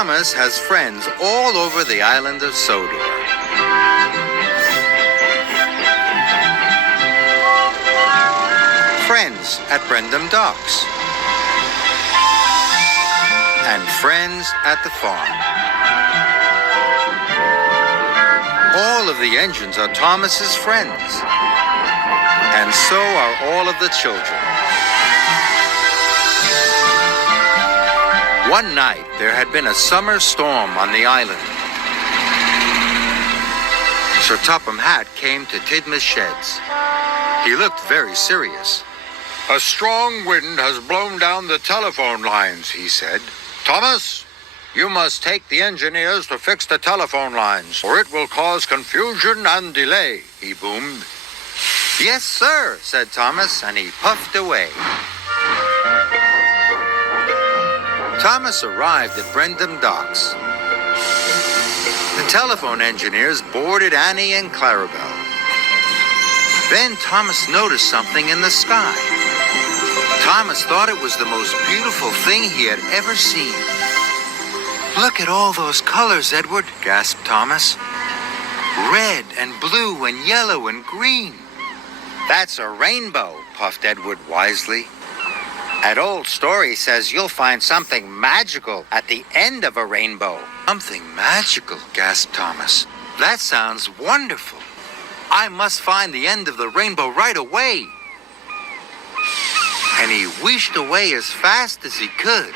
Thomas has friends all over the island of Sodor. Friends at Brendam Docks. And friends at the farm. All of the engines are Thomas's friends. And so are all of the children. One night, there had been a summer storm on the island. Sir Topham Hatt came to Tidmouth Sheds. He looked very serious. "A strong wind has blown down the telephone lines," he said. "Thomas, you must take the engineers to fix the telephone lines, or it will cause confusion and delay," he boomed. "Yes, sir," said Thomas, and he puffed away. Thomas arrived at Brendam Docks. The telephone engineers boarded Annie and Clarabelle. Then Thomas noticed something in the sky. Thomas thought it was the most beautiful thing he had ever seen. "Look at all those colors, Edward," gasped Thomas. "Red and blue and yellow and green." "That's a rainbow," puffed Edward wisely. "That old story says you'll find something magical at the end of a rainbow." "Something magical," gasped Thomas. "That sounds wonderful. I must find the end of the rainbow right away." And he wished away as fast as he could.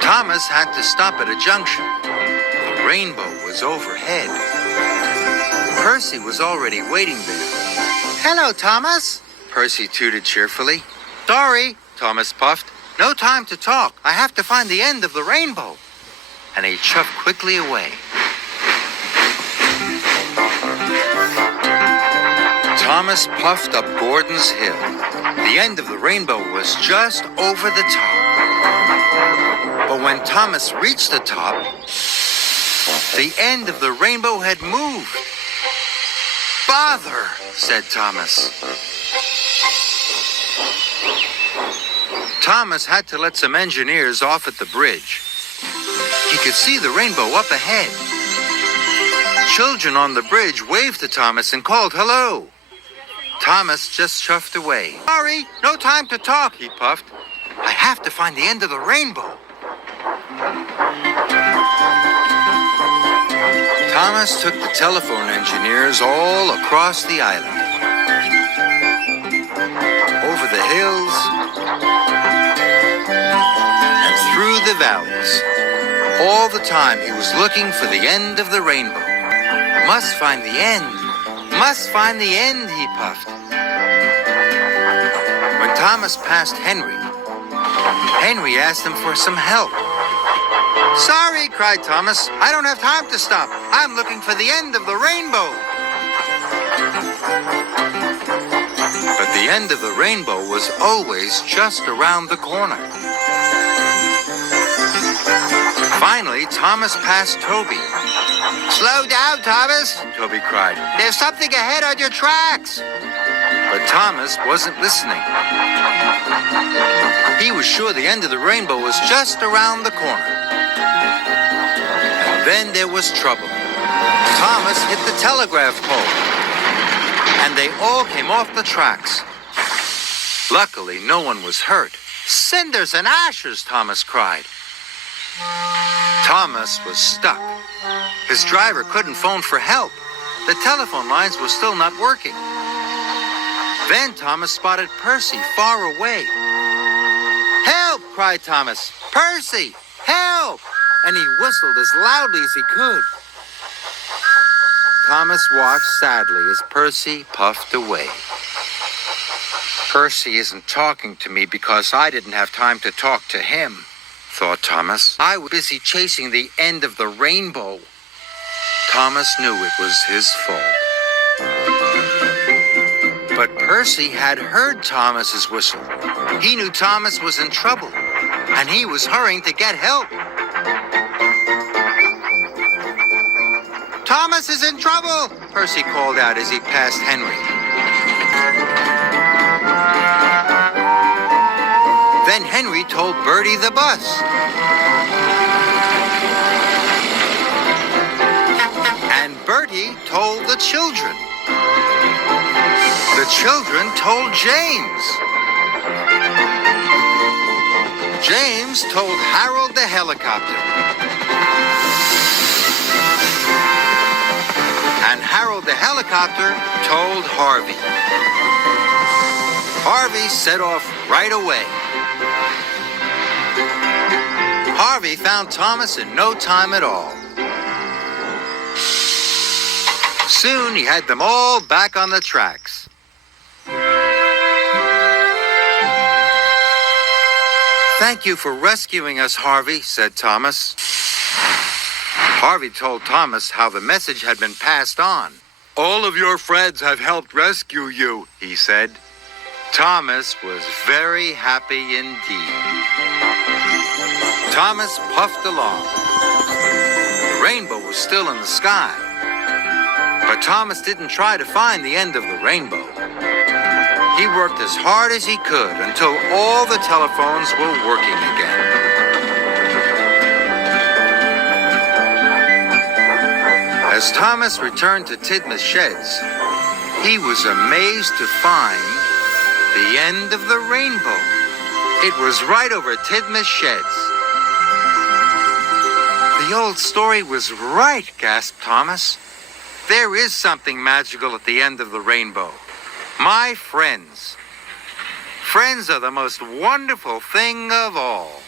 Thomas had to stop at a junction. The rainbow was overhead. Percy was already waiting there. "Hello, Thomas," Percy tooted cheerfully. "Sorry," Thomas puffed. "No time to talk. I have to find the end of the rainbow." And he chuffed quickly away. Thomas puffed up Gordon's Hill. The end of the rainbow was just over the top. But when Thomas reached the top, the end of the rainbow had moved. "Bother," said Thomas. Thomas had to let some engineers off at the bridge. He could see the rainbow up ahead. Children on the bridge waved to Thomas and called hello. Thomas just chuffed away. "Sorry, no time to talk," he puffed. "I have to find the end of the rainbow." Thomas took the telephone engineers all across the island. Over the hills and through the valleys. All the time he was looking for the end of the rainbow. "Must find the end. Must find the end," he puffed. When Thomas passed Henry asked him for some help. "Sorry," cried Thomas. "I don't have time to stop. I'm looking for the end of the rainbow." But the end of the rainbow was always just around the corner. Finally, Thomas passed Toby. "Slow down, Thomas," Toby cried. "There's something ahead on your tracks." But Thomas wasn't listening. He was sure the end of the rainbow was just around the corner. And then there was trouble. Thomas hit the telegraph pole, and they all came off the tracks. Luckily, no one was hurt. "Cinders and ashes," Thomas cried. Thomas was stuck. His driver couldn't phone for help. The telephone lines were still not working. Then Thomas spotted Percy far away. "Help!" cried Thomas. "Percy! Help!" And he whistled as loudly as he could. Thomas watched sadly as Percy puffed away. "Percy isn't talking to me because I didn't have time to talk to him," thought Thomas. "I was busy chasing the end of the rainbow." Thomas knew it was his fault. But Percy had heard Thomas's whistle. He knew Thomas was in trouble, and he was hurrying to get help. "Thomas is in trouble," Percy called out as he passed Henry. Then Henry told Bertie the bus. And Bertie told the children. The children told James. James told Harold the helicopter. And Harold the helicopter told Harvey. Harvey set off right away. Harvey found Thomas in no time at all. Soon he had them all back on the tracks. "Thank you for rescuing us, Harvey," said Thomas. Harvey told Thomas how the message had been passed on. "All of your friends have helped rescue you," he said. Thomas was very happy indeed. Thomas puffed along. The rainbow was still in the sky. But Thomas didn't try to find the end of the rainbow. He worked as hard as he could until all the telephones were working again. As Thomas returned to Tidmouth Sheds, he was amazed to find the end of the rainbow. It was right over Tidmouth Sheds. "The old story was right," gasped Thomas. "There is something magical at the end of the rainbow. My friends. Friends are the most wonderful thing of all."